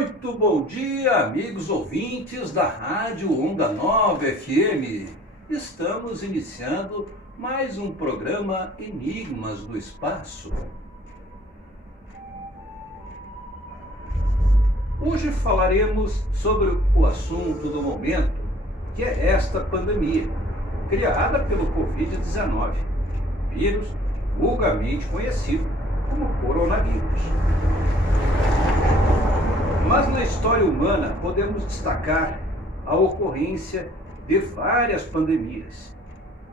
Muito bom dia, amigos ouvintes da Rádio Onda Nova FM. Estamos iniciando mais um programa Enigmas do Espaço. Hoje falaremos sobre o assunto do momento, que é esta pandemia, criada pelo Covid-19, vírus vulgarmente conhecido como coronavírus. Mas na história humana podemos destacar a ocorrência de várias pandemias,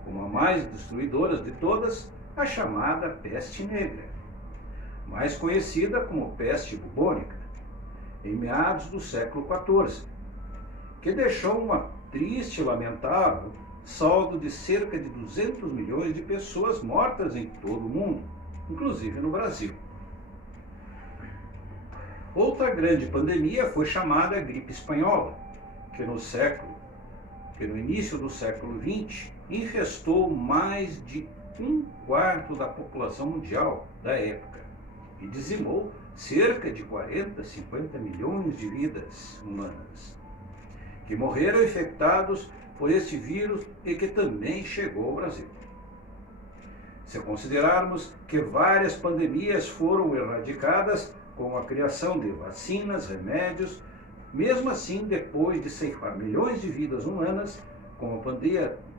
como a mais destruidora de todas, a chamada peste negra, mais conhecida como peste bubônica, em meados do século XIV, que deixou uma triste e lamentável saldo de cerca de 200 milhões de pessoas mortas em todo o mundo, inclusive no Brasil. Outra grande pandemia foi chamada gripe espanhola, que no início do século XX infestou mais de um quarto da população mundial da época e dizimou cerca de 40, 50 milhões de vidas humanas, que morreram infectados por este vírus e que também chegou ao Brasil. Se considerarmos que várias pandemias foram erradicadas com a criação de vacinas, remédios, mesmo assim, depois de ceifar milhões de vidas humanas, como a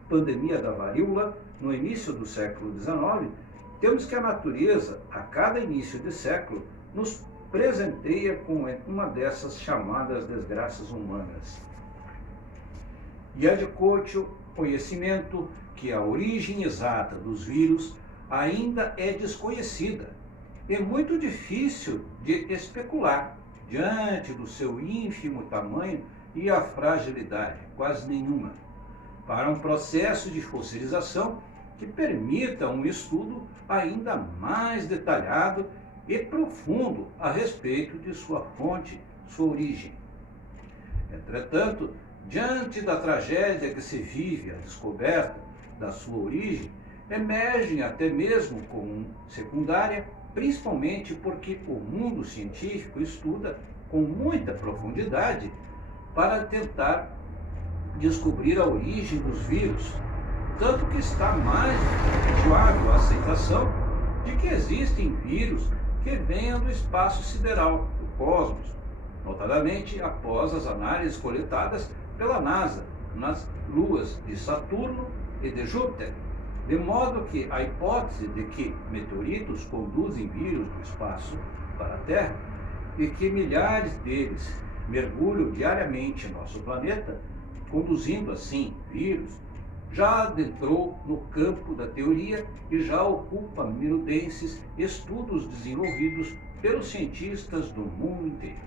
pandemia da varíola no início do século XIX, temos que a natureza, a cada início de século, nos presenteia com uma dessas chamadas desgraças humanas. E adquire o conhecimento que a origem exata dos vírus ainda é desconhecida. É muito difícil de especular, diante do seu ínfimo tamanho e a fragilidade, quase nenhuma, para um processo de fossilização que permita um estudo ainda mais detalhado e profundo a respeito de sua fonte, sua origem. Entretanto, diante da tragédia que se vive a descoberta da sua origem, emergem até mesmo como secundária, principalmente porque o mundo científico estuda com muita profundidade para tentar descobrir a origem dos vírus, tanto que está mais viável a aceitação de que existem vírus que venham do espaço sideral, do cosmos, notadamente após as análises coletadas pela NASA nas luas de Saturno e de Júpiter, de modo que a hipótese de que meteoritos conduzem vírus do espaço para a Terra e que milhares deles mergulham diariamente em nosso planeta, conduzindo assim vírus, já adentrou no campo da teoria e já ocupa minudenses estudos desenvolvidos pelos cientistas do mundo inteiro.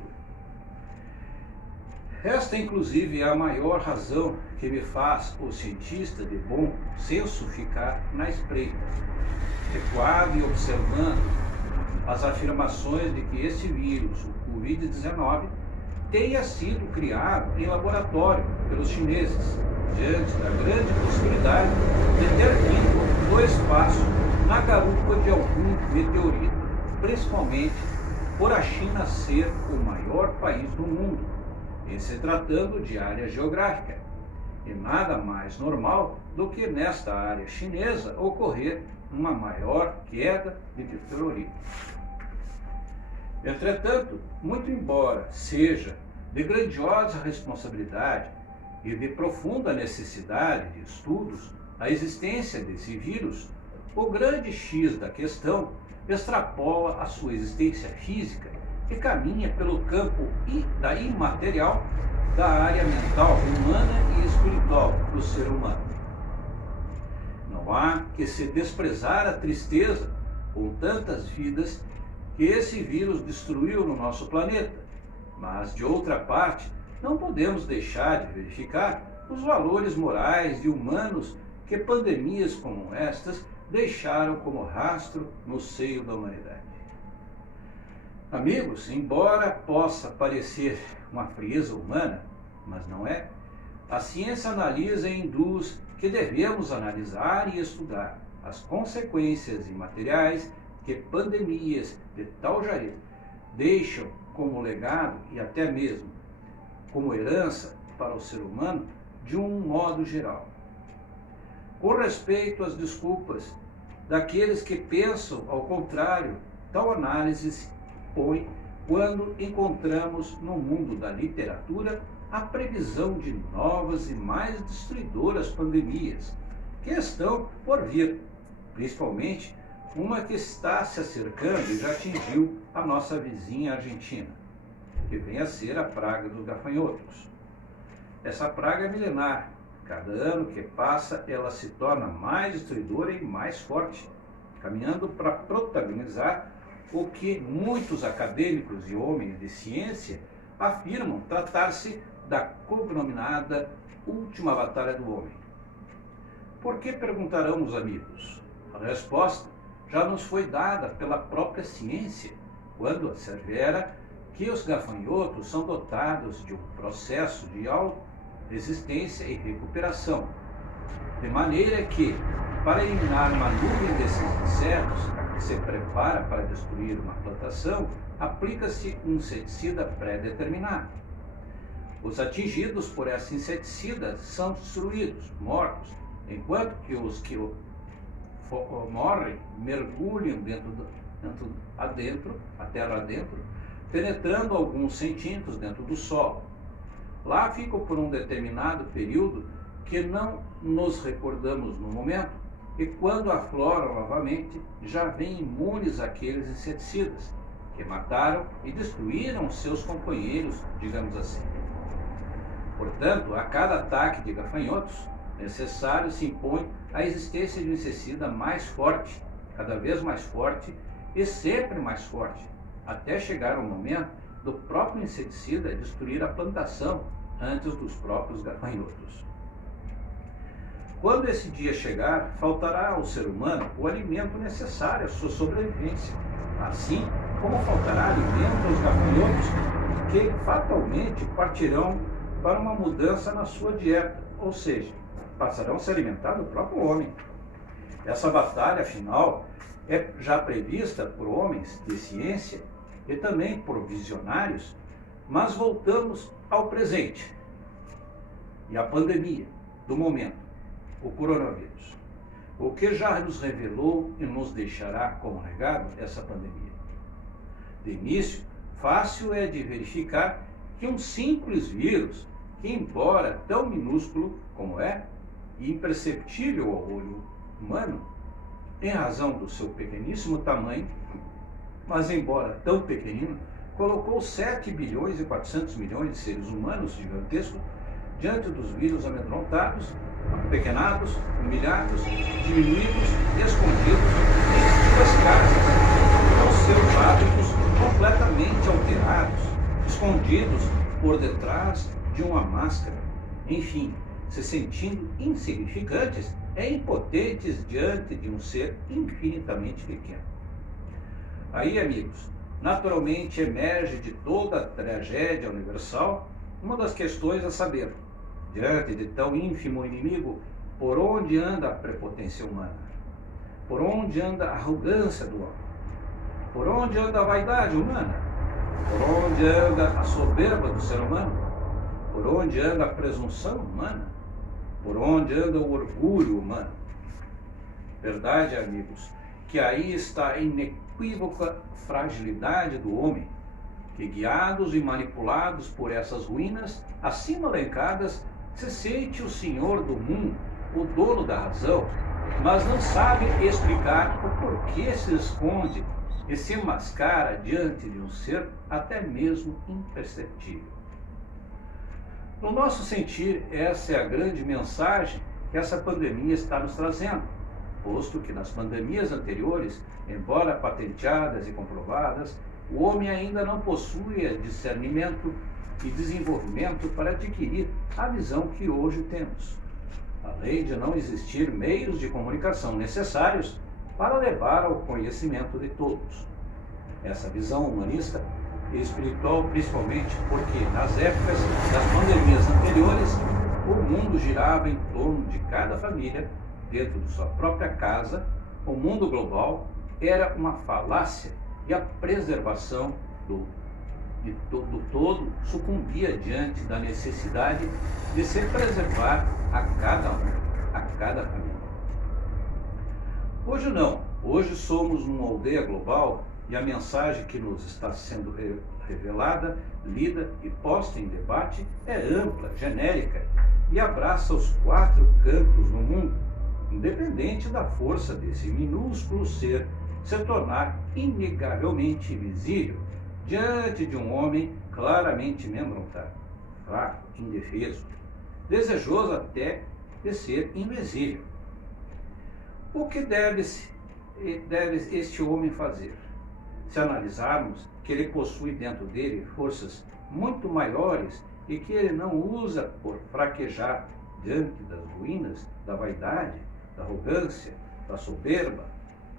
Esta, inclusive, é a maior razão que me faz o cientista de bom senso ficar na espreita, recuado e observando as afirmações de que esse vírus, o Covid-19, tenha sido criado em laboratório pelos chineses, diante da grande possibilidade de ter vindo do espaço na garupa de algum meteorito, principalmente por a China ser o maior país do mundo, em se tratando de área geográfica, e nada mais normal do que nesta área chinesa ocorrer uma maior queda de meteoritos. Entretanto, muito embora seja de grandiosa responsabilidade e de profunda necessidade de estudos a existência desse vírus, o grande X da questão extrapola a sua existência física e caminha pelo campo da imaterial da área mental, humana e espiritual do ser humano. Não há que se desprezar a tristeza com tantas vidas que esse vírus destruiu no nosso planeta, mas, de outra parte, não podemos deixar de verificar os valores morais e humanos que pandemias como estas deixaram como rastro no seio da humanidade. Amigos, embora possa parecer uma frieza humana, mas não é, a ciência analisa e induz que devemos analisar e estudar as consequências imateriais que pandemias de tal deixam como legado e até mesmo como herança para o ser humano de um modo geral. Com respeito às desculpas daqueles que pensam ao contrário, tal análise se põe quando encontramos no mundo da literatura a previsão de novas e mais destruidoras pandemias que estão por vir, principalmente uma que está se acercando e já atingiu a nossa vizinha Argentina, que vem a ser a praga dos gafanhotos. Essa praga é milenar. Cada ano que passa, ela se torna mais destruidora e mais forte, caminhando para protagonizar o que muitos acadêmicos e homens de ciência afirmam tratar-se da cognominada última batalha do homem. Por que, perguntarão os amigos? A resposta já nos foi dada pela própria ciência, quando assevera que os gafanhotos são dotados de um processo de resistência e recuperação, de maneira que, para eliminar uma nuvem desses insetos que se prepara para destruir uma plantação, aplica-se um inseticida pré-determinado. Os atingidos por esse inseticida são destruídos, mortos, enquanto que os que morrem mergulham a terra adentro, penetrando alguns centímetros dentro do solo. Lá ficam por um determinado período que não nos recordamos no momento, e quando afloram novamente, já vêm imunes àqueles inseticidas, que mataram e destruíram seus companheiros, digamos assim. Portanto, a cada ataque de gafanhotos, necessário se impõe a existência de um inseticida mais forte, cada vez mais forte e sempre mais forte, até chegar ao momento do próprio inseticida destruir a plantação antes dos próprios gafanhotos. Quando esse dia chegar, faltará ao ser humano o alimento necessário à sua sobrevivência, assim como faltará alimento aos gafanhotos, que fatalmente partirão para uma mudança na sua dieta, ou seja, passarão a se alimentar do próprio homem. Essa batalha final é já prevista por homens de ciência e também por visionários, mas voltamos ao presente e à pandemia do momento, o coronavírus. O que já nos revelou e nos deixará como legado essa pandemia? De início, fácil é de verificar que um simples vírus, que embora tão minúsculo como é, e imperceptível ao olho humano, em razão do seu pequeníssimo tamanho, mas embora tão pequenino, colocou 7 bilhões e 400 milhões de seres humanos gigantescos diante dos vírus amedrontados, apequenados, humilhados, diminuídos, escondidos em suas casas, com seus hábitos completamente alterados, escondidos por detrás de uma máscara, enfim, se sentindo insignificantes e impotentes diante de um ser infinitamente pequeno. Aí, amigos, naturalmente emerge de toda a tragédia universal uma das questões a saber, diante de tão ínfimo inimigo, por onde anda a prepotência humana? Por onde anda a arrogância do homem? Por onde anda a vaidade humana? Por onde anda a soberba do ser humano? Por onde anda a presunção humana? Por onde anda o orgulho humano? Verdade, amigos, que aí está a inequívoca fragilidade do homem, que guiados e manipulados por essas ruínas, acima elencadas, se sente o senhor do mundo, o dono da razão, mas não sabe explicar o porquê se esconde e se mascara diante de um ser até mesmo imperceptível. No nosso sentir, essa é a grande mensagem que essa pandemia está nos trazendo, posto que nas pandemias anteriores, embora patenteadas e comprovadas, o homem ainda não possuía discernimento e desenvolvimento para adquirir a visão que hoje temos, além de não existir meios de comunicação necessários para levar ao conhecimento de todos. Essa visão humanista e espiritual, principalmente porque nas épocas das pandemias anteriores, o mundo girava em torno de cada família, dentro de sua própria casa. O mundo global era uma falácia e a preservação do todo sucumbia diante da necessidade de se preservar a cada um, a cada família. Hoje não. Hoje somos uma aldeia global e a mensagem que nos está sendo revelada, lida e posta em debate é ampla, genérica e abraça os 4 cantos no mundo, independente da força desse minúsculo ser se tornar inegavelmente visível diante de um homem claramente amedrontado, fraco, indefeso, desejoso até de ser invisível. O que deve este homem fazer? Se analisarmos que ele possui dentro dele forças muito maiores e que ele não usa por fraquejar diante das ruínas da vaidade, da arrogância, da soberba,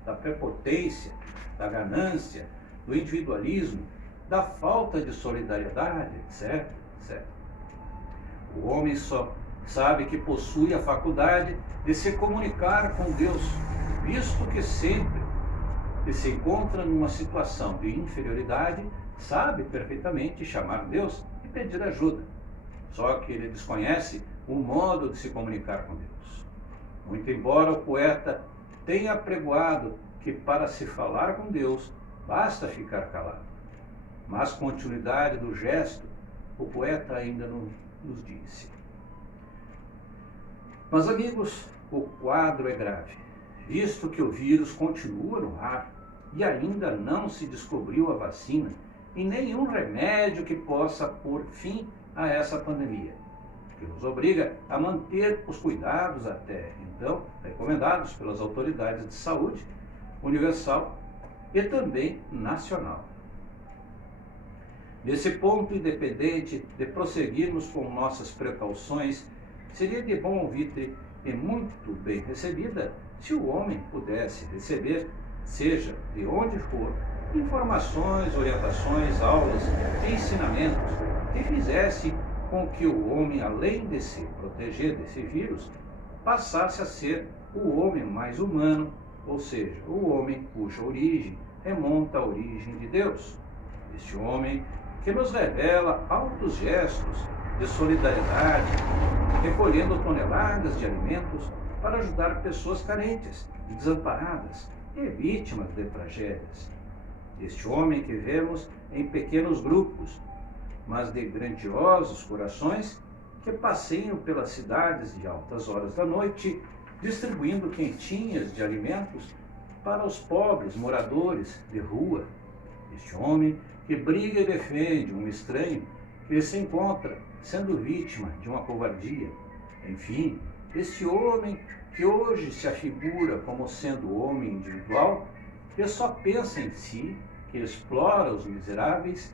da prepotência, da ganância, do individualismo, da falta de solidariedade, etc, etc. O homem só sabe que possui a faculdade de se comunicar com Deus, visto que sempre que se encontra numa situação de inferioridade, sabe perfeitamente chamar Deus e pedir ajuda. Só que ele desconhece o modo de se comunicar com Deus. Muito embora o poeta tenha apregoado que para se falar com Deus basta ficar calado. Mas continuidade do gesto, o poeta ainda não nos disse. Mas amigos, o quadro é grave, visto que o vírus continua no ar e ainda não se descobriu a vacina e nenhum remédio que possa pôr fim a essa pandemia, que nos obriga a manter os cuidados até então recomendados pelas autoridades de saúde universal e também nacional. Nesse ponto, independente de prosseguirmos com nossas precauções, seria de bom alvitre e muito bem recebida se o homem pudesse receber, seja de onde for, informações, orientações, aulas e ensinamentos que fizesse com que o homem, além de se proteger desse vírus, passasse a ser o homem mais humano, ou seja, o homem cuja origem remonta à origem de Deus. Este homem que nos revela altos gestos de solidariedade, recolhendo toneladas de alimentos para ajudar pessoas carentes, desamparadas e vítimas de tragédias. Este homem que vemos em pequenos grupos, mas de grandiosos corações, que passeiam pelas cidades de altas horas da noite, distribuindo quentinhas de alimentos para os pobres moradores de rua. Este homem que briga e defende um estranho que se encontra sendo vítima de uma covardia. Enfim, este homem que hoje se afigura como sendo o homem individual, que só pensa em si, que explora os miseráveis,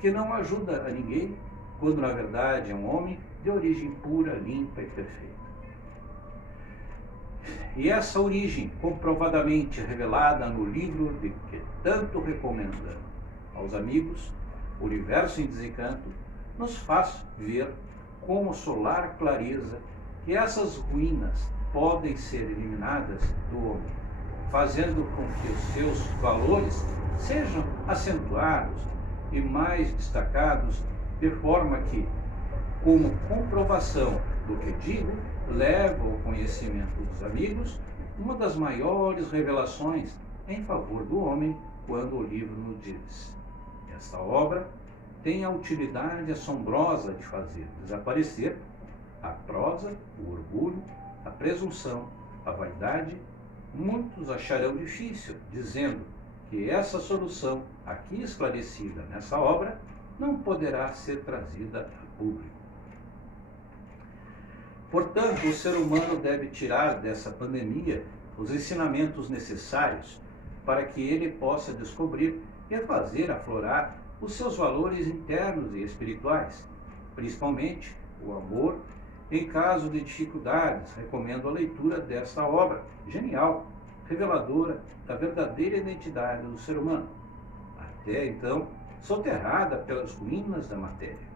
que não ajuda a ninguém, quando na verdade é um homem de origem pura, limpa e perfeita. E essa origem, comprovadamente revelada no livro de que tanto recomenda aos amigos, Universo em Desencanto, nos faz ver com solar clareza que essas ruínas podem ser eliminadas do homem, fazendo com que os seus valores sejam acentuados e mais destacados, de forma que, como comprovação do que digo, leva ao conhecimento dos amigos uma das maiores revelações em favor do homem, quando o livro nos diz: esta obra tem a utilidade assombrosa de fazer desaparecer a prosa, o orgulho, a presunção, a vaidade. Muitos acharão difícil, dizendo que essa solução, aqui esclarecida nessa obra, não poderá ser trazida a público. Portanto, o ser humano deve tirar dessa pandemia os ensinamentos necessários para que ele possa descobrir e fazer aflorar os seus valores internos e espirituais, principalmente o amor. Em caso de dificuldades, recomendo a leitura desta obra genial, reveladora da verdadeira identidade do ser humano, até então soterrada pelas ruínas da matéria,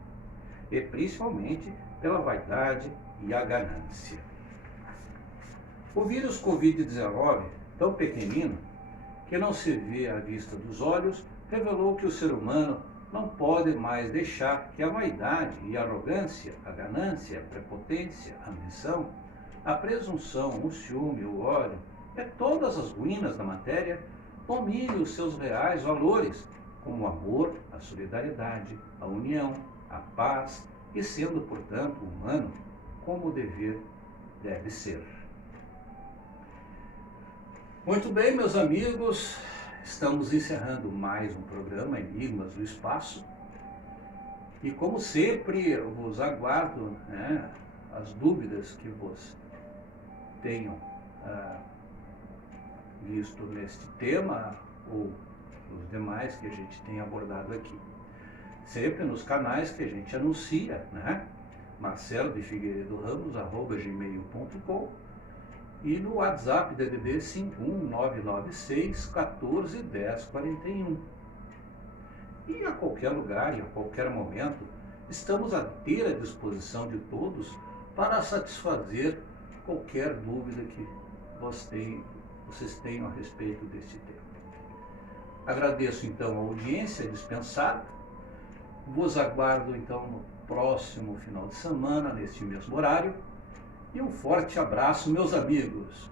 e principalmente pela vaidade e a ganância. O vírus Covid-19, tão pequenino que não se vê à vista dos olhos, revelou que o ser humano não pode mais deixar que a vaidade e a arrogância, a ganância, a prepotência, a ambição, a presunção, o ciúme, o ódio, e todas as ruínas da matéria dominem os seus reais valores, como o amor, a solidariedade, a união, a paz, e sendo, portanto, humano, como o dever deve ser. Muito bem, meus amigos, estamos encerrando mais um programa Enigmas do Espaço. E como sempre, eu vos aguardo, né, as dúvidas que vos tenham visto neste tema ou os demais que a gente tem abordado aqui. Sempre nos canais que a gente anuncia, né? Marcelo de Figueiredo Ramos, @gmail.com, e no WhatsApp DDD 51996 14 10 41. E a qualquer lugar e a qualquer momento estamos à inteira disposição de todos para satisfazer qualquer dúvida que vocês tenham a respeito deste tema. Agradeço então a audiência dispensada. Vos aguardo então no próximo final de semana, neste mesmo horário. E um forte abraço, meus amigos.